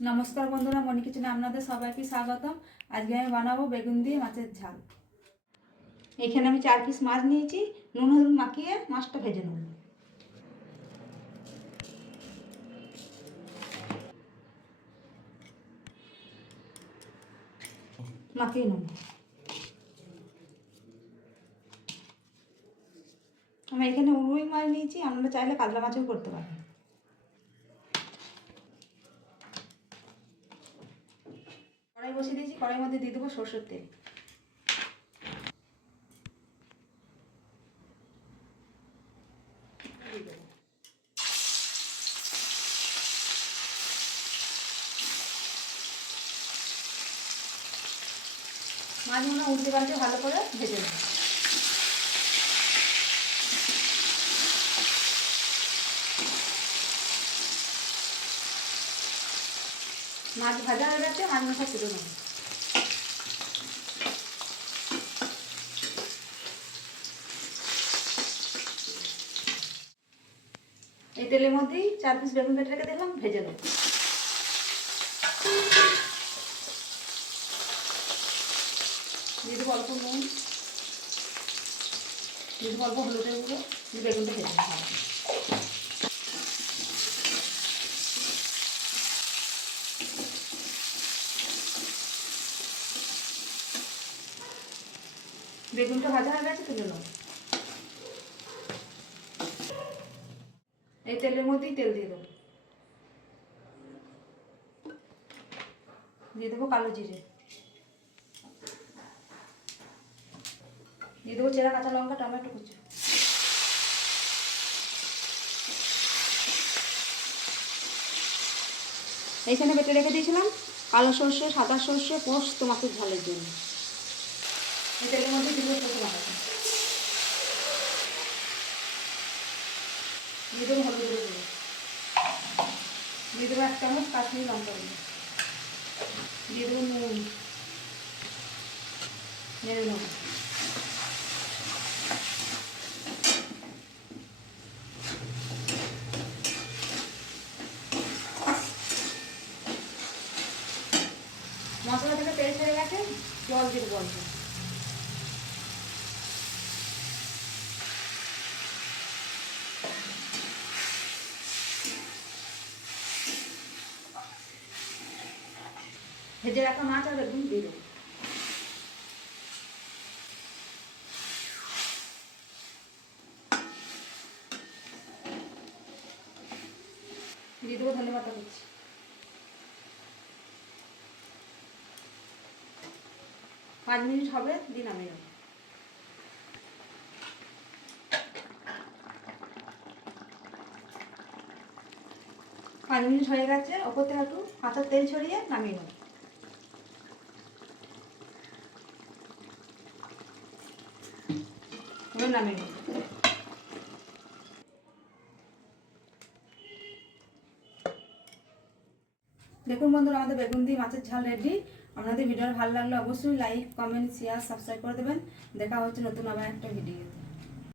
नमस्कार बंधुरा मनी किचेने आपनादेर सबाइके स्वागतम। आज के बानाबो बेगुन दिए माछेर झाल। एखाने आमि 4 पिस माछ निয়েছি, নুন হলুদ মাখিয়ে মাছটা ভেজে নেব। মাখিয়ে নেব। আমি এখানে রুই মাছ নিয়েছি, আপনারা চাইলে কাতলা মাছও করতে পারেন। কড়াই বসিয়ে দিয়েছি, কড়াইয়ের মধ্যে দিয়ে দেবো সরষের তেল। মাছগুলো উল্টে পাল্টে ভালো করে ভেজে নেব। মাছ ভাজা হয়ে গেছে, মাছ মাথা তুলে নেব। এই তেলের মধ্যেই 4 পিস বেগুন কেটে রেখে দিলাম, ভেজে নেব। দিয়ে দেবো অল্প নুন, দিয়ে দেবো অল্প হলুদের গুঁড়ো, দিয়ে বেগুনটা ভেজে নেব। বেগুনটা ভাজা হয়ে গেছে, তুলে নেব। এই তেলের মধ্যেই তেল দিয়ে দেবো। দিয়ে দেবো কালো জিরে, দিয়ে দেবো চেরা কাঁচা লঙ্কা, টমেটো কুচি। এইখানে বেটে রেখে দিয়েছিলাম কালো সর্ষে, সাদা সর্ষে, পোস্ত মাছের ঝালের জন্য। এই তেলের মধ্যে দিয়ে দেবো পোস্ত মাছ, দিয়ে দেবো হলুদ গুঁড়ো, দিয়ে দেবো 1 চামচ কাশ্মীরি লঙ্কা গুঁড়ো, দিয়ে দেবো নুন, নেড়ে নেব। মশলা থেকে তেল ছেড়ে গেছে, জল দিয়ে দেবো অল্প। ভেজে রাখা মাছ আর বেগুন দিয়ে দেবো। দিয়ে দেবো ধনে পাতা কুচি। 5 মিনিট হবে, দিয়ে নামিয়ে নেব। 5 মিনিট হয়ে গেছে, ওপর থেকে একটু কাঁচা তেল ছড়িয়ে নামিয়ে নেব। এবার নামিয়ে নেব। দেখুন বন্ধুরা, আমাদের বেগুন দিয়ে মাছের ঝাল রেডি। আপনাদের ভিডিওটা ভালো লাগলে অবশ্যই লাইক, কমেন্ট, শেয়ার, সাবস্ক্রাইব করে দেবেন। দেখা হচ্ছে নতুন আবার একটা ভিডিও।